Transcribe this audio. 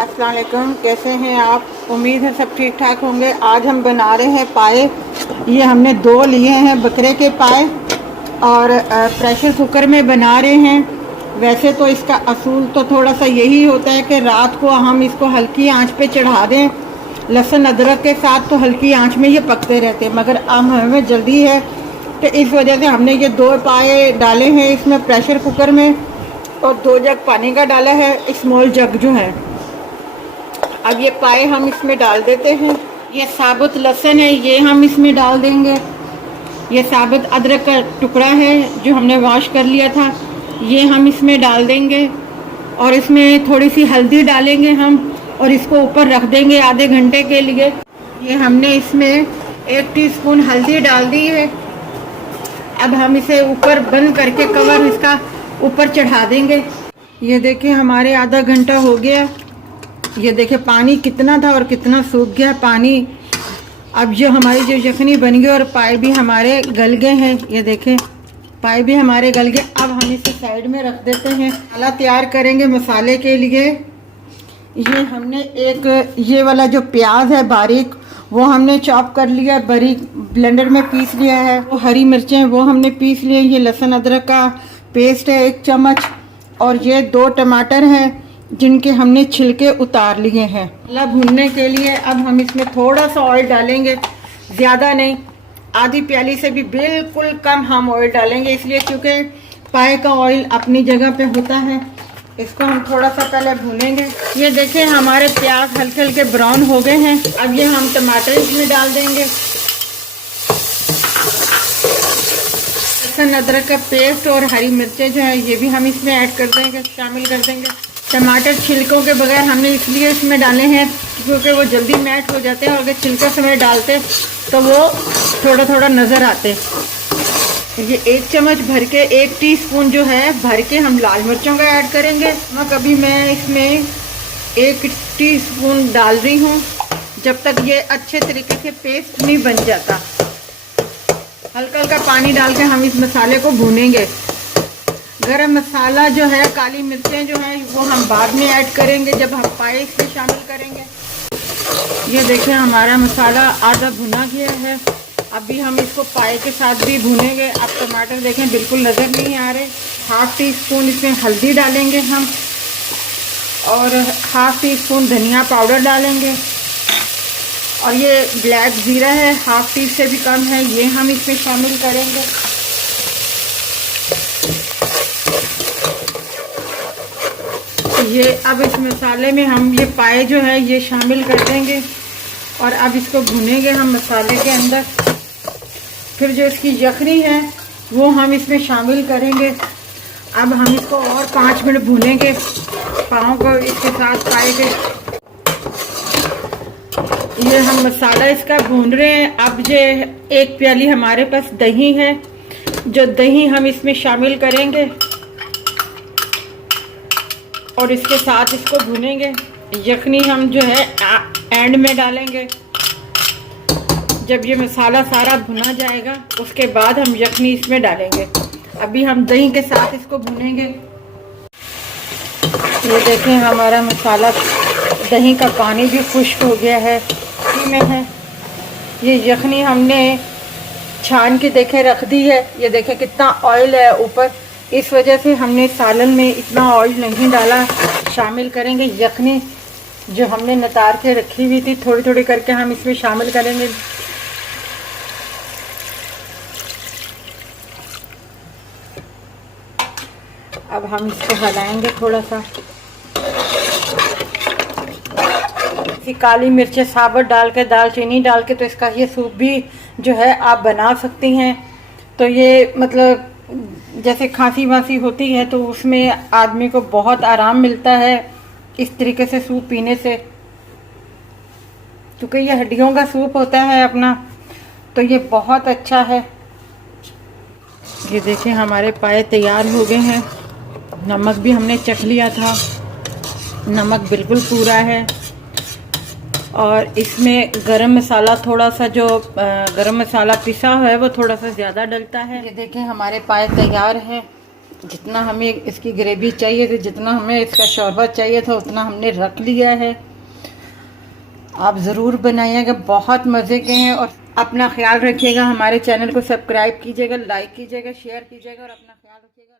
अस्सलाम वालेकुम, कैसे हैं आप? उम्मीद है सब ठीक ठाक होंगे। आज हम बना रहे हैं पाए। ये हमने 2 लिए हैं बकरे के पाए और प्रेशर कुकर में बना रहे हैं। वैसे तो इसका असूल तो थोड़ा सा यही होता है कि रात को हम इसको हल्की आंच पे चढ़ा दें। लहसुन अदरक के साथ तो हल्की आंच में ये पकते रहते हैं, मगर अब हमें जल्दी है तो इस वजह से हमने ये 2 पाए डाले हैं इसमें प्रेशर कुकर में और 2 जग पानी का डाला है, स्मॉल जग जो है। अब ये पाए हम इसमें डाल देते हैं। ये साबुत लहसुन है, ये हम इसमें डाल देंगे। ये साबुत अदरक का टुकड़ा है जो हमने वॉश कर लिया था, ये हम इसमें डाल देंगे और इसमें थोड़ी सी हल्दी डालेंगे हम और इसको ऊपर रख देंगे आधे घंटे के लिए। ये हमने इसमें 1 टीस्पून हल्दी डाल दी है। अब हम इसे ऊपर बंद करके कवर इसका ऊपर चढ़ा देंगे। ये देखिए हमारे आधा घंटा हो गया। ये देखिए पानी कितना था और कितना सूख गया पानी। अब जो हमारी जो यखनी बन गई और पाए भी हमारे गल गए हैं। ये देखें पाए भी हमारे गल गए। अब हम इसे साइड में रख देते हैं। मसाला तैयार करेंगे मसाले के लिए। ये हमने एक ये वाला जो प्याज है बारीक वो हमने चॉप कर लिया, बारीक ब्लेंडर में पीस लिया है। वो हरी मिर्चें वो हमने पीस लिए। ये लहसुन अदरक का पेस्ट है 1 चम्मच और ये 2 टमाटर हैं जिनके हमने छिलके उतार लिए हैं। मसाला भूनने के लिए अब हम इसमें थोड़ा सा ऑयल डालेंगे, ज़्यादा नहीं, आधी प्याली से भी बिल्कुल कम हम ऑयल डालेंगे, इसलिए क्योंकि पाए का ऑयल अपनी जगह पे होता है। इसको हम थोड़ा सा पहले भूनेंगे। ये देखें हमारे प्याज हल्के हल्के ब्राउन हो गए हैं। अब ये हम टमाटर इसमें डाल देंगे। लहसुन अदरक का पेस्ट और हरी मिर्चें जो है ये भी हम इसमें ऐड कर देंगे, शामिल कर देंगे। टमाटर छिलकों के बगैर हमने इसलिए इसमें डाले हैं क्योंकि वो जल्दी मैश हो जाते हैं और अगर छिलके समय डालते तो वो थोड़ा थोड़ा नज़र आते। ये 1 चम्मच भर के 1 टीस्पून जो है भर के हम लाल मिर्चों का ऐड करेंगे। कभी मैं इसमें 1 टीस्पून डाल रही हूँ जब तक ये अच्छे तरीके से पेस्ट नहीं बन जाता। हल्का हल्का पानी डाल के हम इस मसाले को भूनेंगे। गरम मसाला जो है, काली मिर्चें जो हैं वो हम बाद में ऐड करेंगे जब हम पाए इसमें शामिल करेंगे। ये देखिए हमारा मसाला आधा भुना गया है। अभी हम इसको पाए के साथ भी भूनेंगे। अब टमाटर देखें बिल्कुल नज़र नहीं आ रहे। 1/2 टीस्पून इसमें हल्दी डालेंगे हम और 1/2 टीस्पून धनिया पाउडर डालेंगे और ये ब्लैक ज़ीरा है 1/2 टी से भी कम है, ये हम इसमें शामिल करेंगे। ये अब इस मसाले में हम ये पाए जो है ये शामिल कर देंगे और अब इसको भुनेंगे हम मसाले के अंदर। फिर जो इसकी यखनी है वो हम इसमें शामिल करेंगे। अब हम इसको और 5 मिनट भूनेंगे पाँव को इसके साथ पाए के। ये हम मसाला इसका भून रहे हैं। अब ये 1 प्याली हमारे पास दही है, जो दही हम इसमें शामिल करेंगे और इसके साथ इसको भूनेंगे। यखनी हम जो है एंड में डालेंगे। जब ये मसाला सारा भुना जाएगा उसके बाद हम यखनी इसमें डालेंगे। अभी हम दही के साथ इसको भुनेंगे। ये देखें हमारा मसाला दही का पानी भी खुश्क हो गया है, में है। ये यखनी हमने छान के देखे रख दी है। ये देखें कितना ऑयल है ऊपर, इस वजह से हमने सालन में इतना ऑयल नहीं डाला। शामिल करेंगे यखनी जो हमने नितार के रखी हुई थी, थोड़ी थोड़ी करके हम इसमें शामिल करेंगे। अब हम इसको हिलाएंगे थोड़ा सा। काली मिर्चें साबुत डाल के, दालचीनी डाल के तो इसका ये सूप भी जो है आप बना सकती हैं। तो ये मतलब जैसे खांसी वासी होती है तो उसमें आदमी को बहुत आराम मिलता है इस तरीके से सूप पीने से, क्योंकि ये हड्डियों का सूप होता है अपना, तो ये बहुत अच्छा है। ये देखें हमारे पाए तैयार हो गए हैं। नमक भी हमने चख लिया था, नमक बिल्कुल पूरा है। और इसमें गरम मसाला थोड़ा सा जो गरम मसाला पिसा है वो थोड़ा सा ज़्यादा डलता है। ये देखें हमारे पाए तैयार हैं। जितना हमें इसकी ग्रेवी चाहिए थी, जितना हमें इसका शरबत चाहिए था, उतना हमने रख लिया है। आप ज़रूर बनाइएगा, बहुत मज़े के हैं। और अपना ख्याल रखिएगा, हमारे चैनल को सब्सक्राइब कीजिएगा, लाइक कीजिएगा, शेयर कीजिएगा और अपना ख्याल रखिएगा।